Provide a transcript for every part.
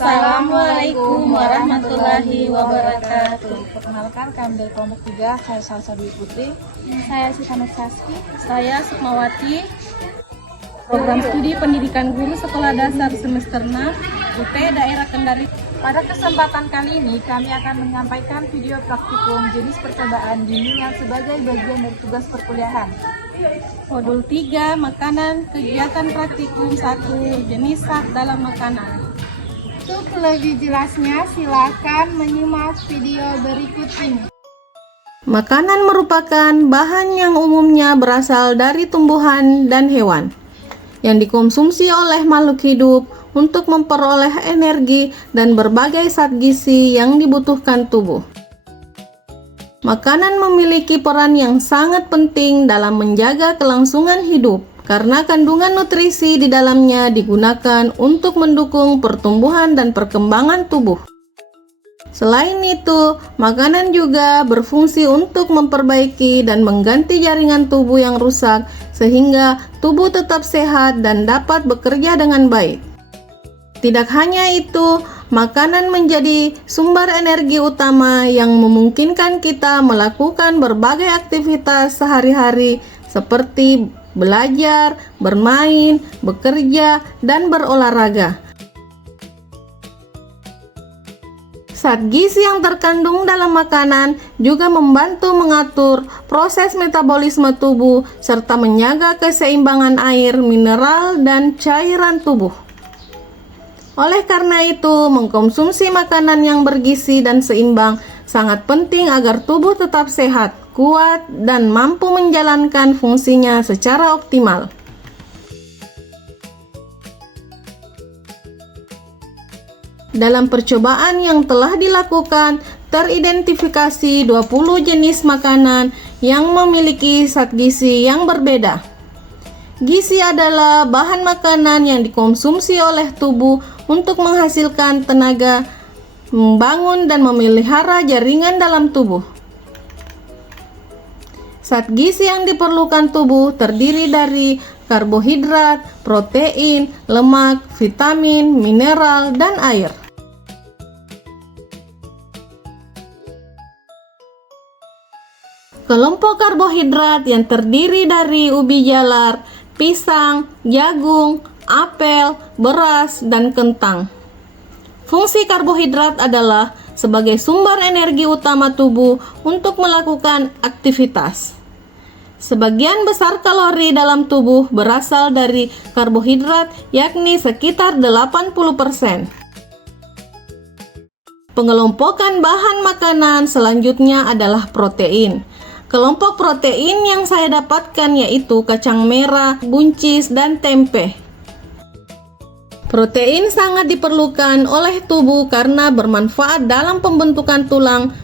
Assalamualaikum warahmatullahi wabarakatuh. Perkenalkan, kami dari kelompok 3, saya Salsa Dwi Putri. Saya Susanut Saski. Saya Sukmawati. Program Studi Pendidikan Guru Sekolah Dasar Semester 6 UT Daerah Kendari. Pada kesempatan kali ini, kami akan menyampaikan video praktikum jenis percobaan bimbingan sebagai bagian dari tugas perkuliahan. Modul 3, Makanan, kegiatan praktikum 1, jenis zat dalam makanan. Untuk lebih jelasnya, silakan menyimak video berikut ini. Makanan merupakan bahan yang umumnya berasal dari tumbuhan dan hewan yang dikonsumsi oleh makhluk hidup untuk memperoleh energi dan berbagai zat gizi yang dibutuhkan tubuh. Makanan memiliki peran yang sangat penting dalam menjaga kelangsungan hidup karena kandungan nutrisi di dalamnya digunakan untuk mendukung pertumbuhan dan perkembangan tubuh. Selain itu, makanan juga berfungsi untuk memperbaiki dan mengganti jaringan tubuh yang rusak sehingga tubuh tetap sehat dan dapat bekerja dengan baik. Tidak hanya itu, makanan menjadi sumber energi utama yang memungkinkan kita melakukan berbagai aktivitas sehari-hari seperti belajar, bermain, bekerja, dan berolahraga. Zat gizi yang terkandung dalam makanan juga membantu mengatur proses metabolisme tubuh serta menjaga keseimbangan air, mineral, dan cairan tubuh. Oleh karena itu, mengkonsumsi makanan yang bergizi dan seimbang sangat penting agar tubuh tetap sehat, kuat, dan mampu menjalankan fungsinya secara optimal. Dalam percobaan yang telah dilakukan, teridentifikasi 20 jenis makanan yang memiliki zat gizi yang berbeda. Gizi adalah bahan makanan yang dikonsumsi oleh tubuh untuk menghasilkan tenaga, membangun dan memelihara jaringan dalam tubuh. Zat gizi yang diperlukan tubuh terdiri dari karbohidrat, protein, lemak, vitamin, mineral, dan air. Kelompok karbohidrat yang terdiri dari ubi jalar, pisang, jagung, apel, beras, dan kentang. Fungsi karbohidrat adalah sebagai sumber energi utama tubuh untuk melakukan aktivitas. Sebagian besar kalori dalam tubuh berasal dari karbohidrat, yakni sekitar 80%. Pengelompokan bahan makanan selanjutnya adalah protein. Kelompok protein yang saya dapatkan yaitu kacang merah, buncis, dan tempe. Protein sangat diperlukan oleh tubuh karena bermanfaat dalam pembentukan tulang,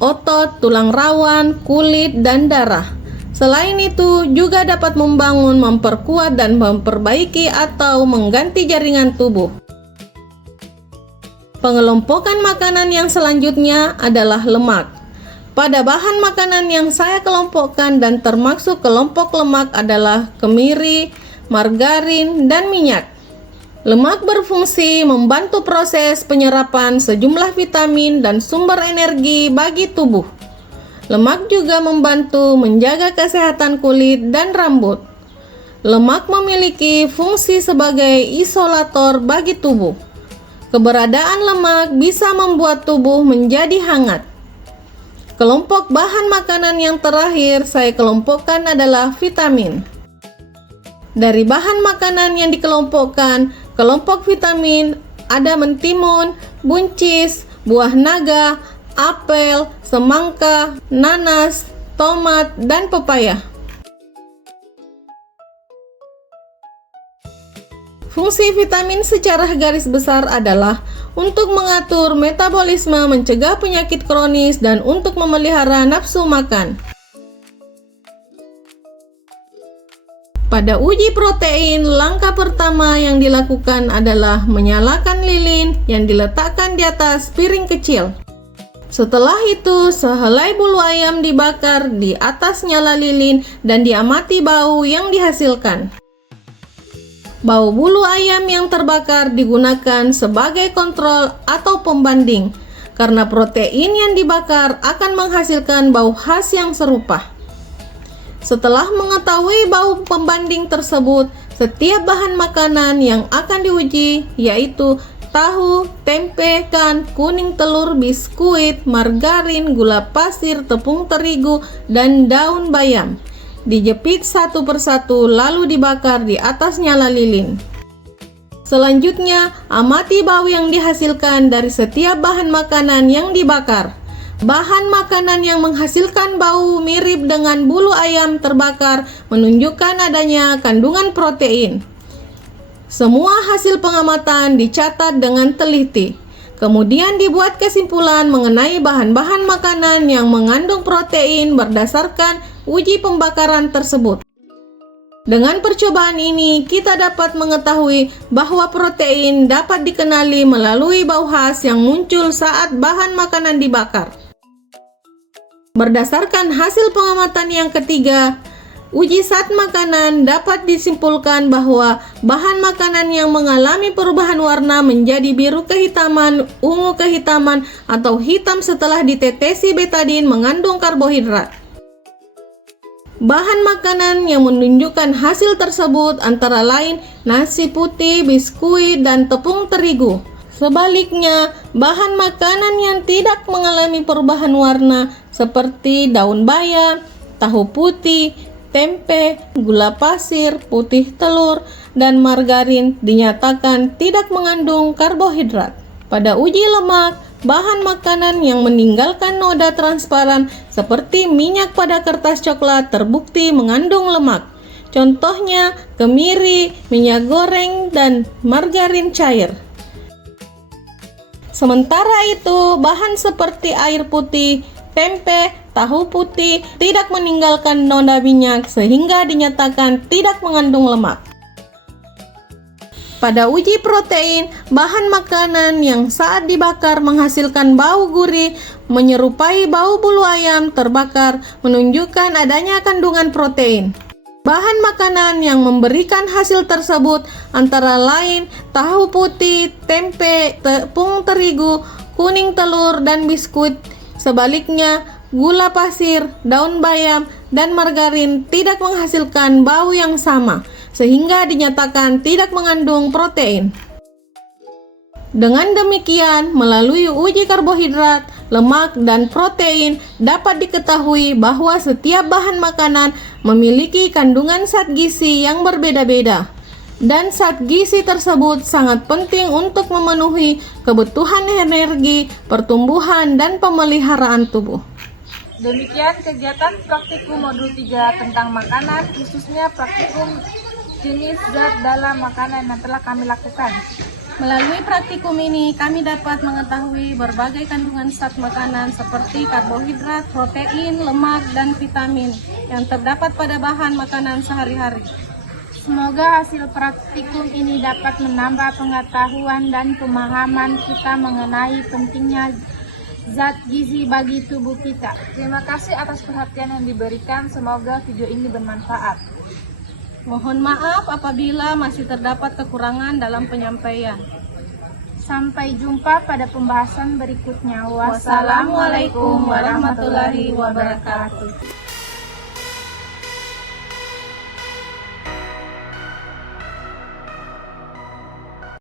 otot, tulang rawan, kulit, dan darah. Selain itu, juga dapat membangun, memperkuat, dan memperbaiki atau mengganti jaringan tubuh. Pengelompokan makanan yang selanjutnya adalah lemak. Pada bahan makanan yang saya kelompokkan dan termasuk kelompok lemak adalah kemiri, margarin, dan minyak. Lemak berfungsi membantu proses penyerapan sejumlah vitamin dan sumber energi bagi tubuh. Lemak juga membantu menjaga kesehatan kulit dan rambut. Lemak memiliki fungsi sebagai isolator bagi tubuh. Keberadaan lemak bisa membuat tubuh menjadi hangat. Kelompok bahan makanan yang terakhir saya kelompokkan adalah vitamin. Dari bahan makanan yang dikelompokkan, kelompok vitamin ada mentimun, buncis, buah naga, apel, semangka, nanas, tomat, dan pepaya. Fungsi vitamin secara garis besar adalah untuk mengatur metabolisme, mencegah penyakit kronis, dan untuk memelihara nafsu makan. Pada uji protein, langkah pertama yang dilakukan adalah menyalakan lilin yang diletakkan di atas piring kecil. Setelah itu, sehelai bulu ayam dibakar di atas nyala lilin dan diamati bau yang dihasilkan. Bau bulu ayam yang terbakar digunakan sebagai kontrol atau pembanding, karena protein yang dibakar akan menghasilkan bau khas yang serupa. Setelah mengetahui bau pembanding tersebut, setiap bahan makanan yang akan diuji, yaitu tahu, tempe, ikan, kuning telur, biskuit, margarin, gula pasir, tepung terigu, dan daun bayam, dijepit satu persatu lalu dibakar di atas nyala lilin. Selanjutnya, amati bau yang dihasilkan dari setiap bahan makanan yang dibakar. Bahan makanan yang menghasilkan bau mirip dengan bulu ayam terbakar menunjukkan adanya kandungan protein. Semua hasil pengamatan dicatat dengan teliti. Kemudian dibuat kesimpulan mengenai bahan-bahan makanan yang mengandung protein berdasarkan uji pembakaran tersebut. Dengan percobaan ini, kita dapat mengetahui bahwa protein dapat dikenali melalui bau khas yang muncul saat bahan makanan dibakar. Berdasarkan hasil pengamatan yang ketiga, uji zat makanan dapat disimpulkan bahwa bahan makanan yang mengalami perubahan warna menjadi biru kehitaman, ungu kehitaman, atau hitam setelah ditetesi betadin mengandung karbohidrat. Bahan makanan yang menunjukkan hasil tersebut antara lain nasi putih, biskuit, dan tepung terigu. Sebaliknya, bahan makanan yang tidak mengalami perubahan warna seperti daun bayam, tahu putih, tempe, gula pasir, putih telur, dan margarin dinyatakan tidak mengandung karbohidrat. Pada uji lemak, bahan makanan yang meninggalkan noda transparan seperti minyak pada kertas coklat terbukti mengandung lemak. Contohnya kemiri, minyak goreng, dan margarin cair. Sementara itu, bahan seperti air putih, tempe, tahu putih tidak meninggalkan noda minyak sehingga dinyatakan tidak mengandung lemak. Pada uji protein, bahan makanan yang saat dibakar menghasilkan bau gurih menyerupai bau bulu ayam terbakar menunjukkan adanya kandungan protein. Bahan makanan yang memberikan hasil tersebut antara lain tahu putih, tempe, tepung terigu, kuning telur, dan biskuit. Sebaliknya, gula pasir, daun bayam, dan margarin tidak menghasilkan bau yang sama, sehingga dinyatakan tidak mengandung protein. Dengan demikian, melalui uji karbohidrat, lemak, dan protein dapat diketahui bahwa setiap bahan makanan memiliki kandungan zat gizi yang berbeda-beda. Dan zat gizi tersebut sangat penting untuk memenuhi kebutuhan energi, pertumbuhan, dan pemeliharaan tubuh. Demikian kegiatan praktikum modul 3 tentang makanan, khususnya praktikum jenis zat dalam makanan yang telah kami lakukan. Melalui praktikum ini, kami dapat mengetahui berbagai kandungan zat makanan seperti karbohidrat, protein, lemak, dan vitamin yang terdapat pada bahan makanan sehari-hari. Semoga hasil praktikum ini dapat menambah pengetahuan dan pemahaman kita mengenai pentingnya zat gizi bagi tubuh kita. Terima kasih atas perhatian yang diberikan, semoga video ini bermanfaat. Mohon maaf apabila masih terdapat kekurangan dalam penyampaian. Sampai jumpa pada pembahasan berikutnya. Wassalamualaikum warahmatullahi wabarakatuh.